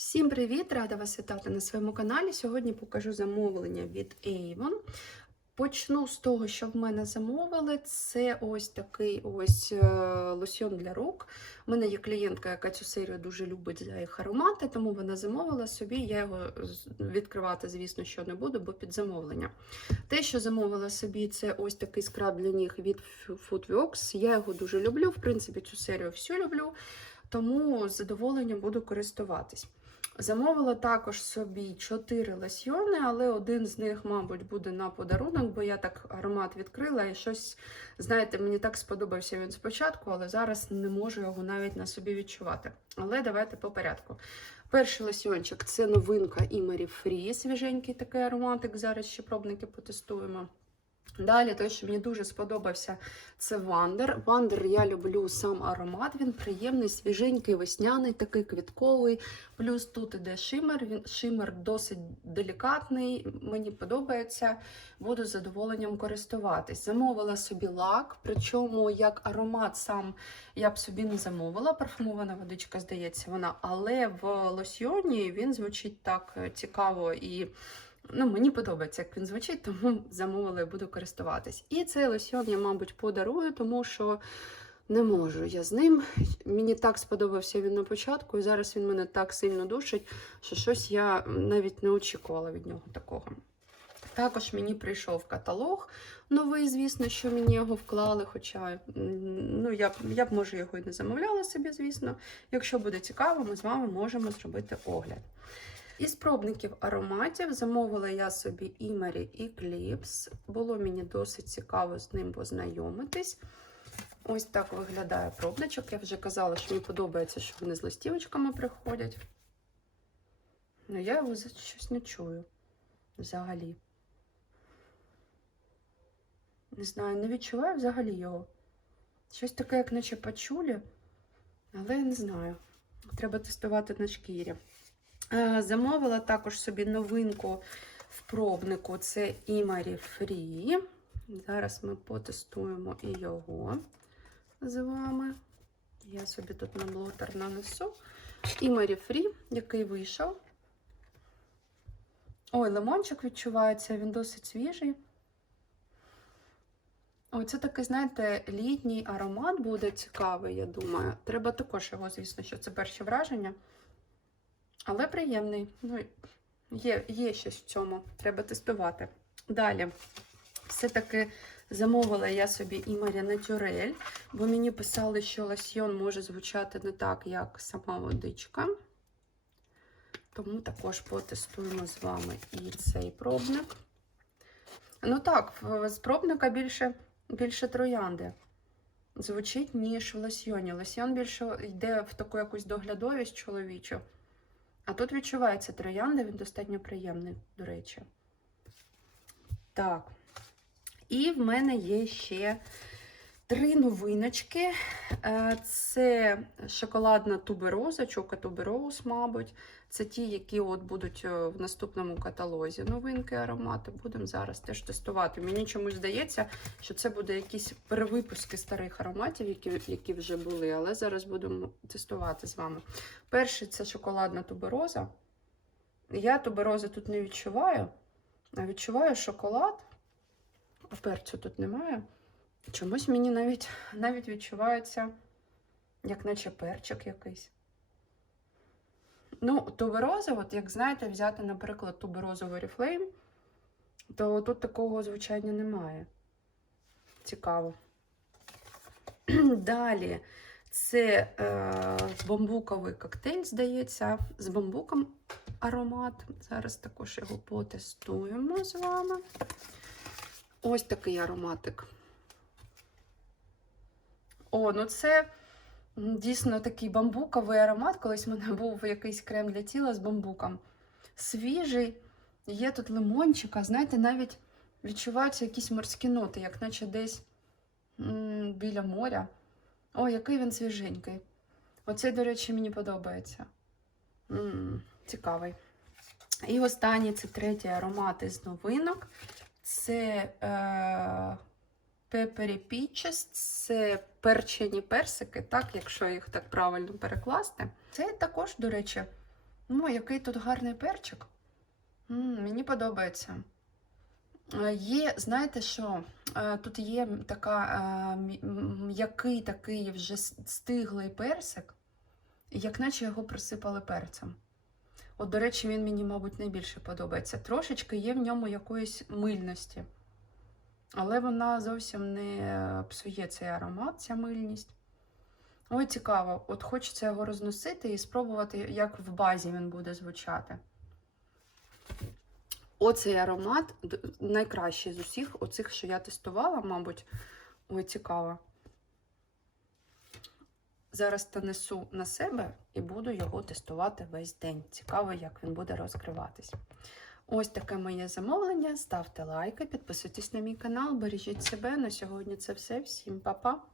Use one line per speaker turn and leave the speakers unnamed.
Всім привіт! Рада вас вітати на своєму каналі. Сьогодні покажу замовлення від Avon. Почну з того, що в мене замовили. Це ось такий ось е, лосьон для рук. У мене є клієнтка, яка цю серію дуже любить за їх аромати, тому вона замовила собі. Я його відкривати, звісно, що не буду, бо під замовлення. Те, що замовила собі, це ось такий скраб для ніг від Foodworks. Я його дуже люблю. В принципі, цю серію всю люблю, тому з задоволенням буду користуватись. Замовила також собі 4 лосьйони, але один з них, мабуть, буде на подарунок, бо я так аромат відкрила і щось, знаєте, мені так сподобався він спочатку, але зараз не можу його навіть на собі відчувати. Але давайте по порядку. Перший лосьйончик це новинка Імері Free, свіженький такий ароматик. Зараз ще пробники потестуємо. Далі, той, що мені дуже сподобався, це Вандер. Вандер я люблю сам аромат, він приємний, свіженький, весняний, такий квітковий. Плюс тут іде шимер. Він шимер досить делікатний, мені подобається. Буду з задоволенням користуватись. Замовила собі лак, причому як аромат сам я б собі не замовила. Парфумована водичка, здається, вона, але в лосьйоні він звучить так е, цікаво і. Ну, мені подобається, як він звучить, тому замовила і буду користуватись. І цей лосьон я, мабуть, подарую, тому що не можу я з ним. Мені так сподобався він на початку, і зараз він мене так сильно душить, що щось я навіть не очікувала від нього такого. Також мені прийшов каталог новий, звісно, що мені його вклали. Хоча ну, я, я б, може, його і не замовляла собі, звісно. Якщо буде цікаво, ми з вами можемо зробити огляд. Із пробників ароматів замовила я собі Імері Eclipse. Було мені досить цікаво з ним познайомитись. Ось так виглядає пробничок. Я вже казала, що мені подобається, що вони з листівочками приходять. Ну, я його за- щось не чую взагалі. Не знаю, не відчуваю взагалі його. Щось таке, як наче пачулі, але я не знаю. Треба тестувати на шкірі. Е, Замовила також собі новинку в пробнику. Це Імарі Free. Зараз ми потестуємо і його з вами. Я собі тут на блотер нанесу. Імарі Free, який вийшов. Ой, лимончик відчувається, він досить свіжий. Ой, це такий, знаєте, літній аромат буде цікавий, я думаю. Треба також його, звісно, що це перші враження. Але приємний. Ну, є, є щось в цьому. Треба тестувати. Далі. Все-таки замовила я собі Імарі Натюрель, бо мені писали, що лосьйон може звучати не так, як сама водичка. Тому також потестуємо з вами і цей пробник. Ну так, з пробника більше, більше троянди. Звучить, ніж в лосьйоні. Лосьйон більше йде в таку якусь доглядовість чоловічу. А тут відчувається троянда, він достатньо приємний, до речі. Так. І в мене є ще три новиночки. Е, Це шоколадна тубероза, чока тубероуз, мабуть. Це ті, які от будуть е, в наступному каталозі. Новинки аромати. Будемо зараз теж тестувати. Мені чомусь здається, що це буде якісь перевипуски старих ароматів, які, які вже були, але зараз будемо тестувати з вами. Перший це шоколадна тубероза. Я туберози тут не відчуваю, а відчуваю шоколад. Перцю тут немає. Чомусь мені навіть, навіть відчувається, як наче перчик якийсь. Ну, тубероза, от як знаєте, взяти, наприклад, туберозу Oriflame, то тут такого звучання немає. Цікаво. Далі це е, бамбуковий коктейль, здається, з бамбуком аромат. Зараз також його потестуємо з вами. Ось такий ароматик. О, ну це дійсно такий бамбуковий аромат. Колись в мене був якийсь крем для тіла з бамбуком. Свіжий, є тут лимончика, знаєте, навіть відчуваються якісь морські ноти, як наче десь м, біля моря. О, який він свіженький. Оцей, до речі, мені подобається. М, цікавий. І останній це третій аромат із новинок. Це е, Peppery Peaches, це перчені персики, так, якщо їх так правильно перекласти. Це також, до речі, Ну, який тут гарний перчик. М, мені подобається. Е, Є, знаєте що? Е, Тут є така е, м'я- м- м'який такий вже стиглий персик, як наче його присипали перцем. От, до речі, він мені, мабуть, найбільше подобається. Трошечки є в ньому якоїсь мильності. Але вона зовсім не псує цей аромат, ця мильність. Ой, цікаво. От хочеться його розносити і спробувати, як в базі він буде звучати. Оцей аромат найкращий з усіх, оцих, що я тестувала, мабуть. Ой, цікаво. Зараз нанесу на себе і буду його тестувати весь день. Цікаво, як він буде розкриватись. Ось таке моє замовлення. Ставте лайки, підписуйтесь на мій канал, бережіть себе. На сьогодні це все. Всім па-па!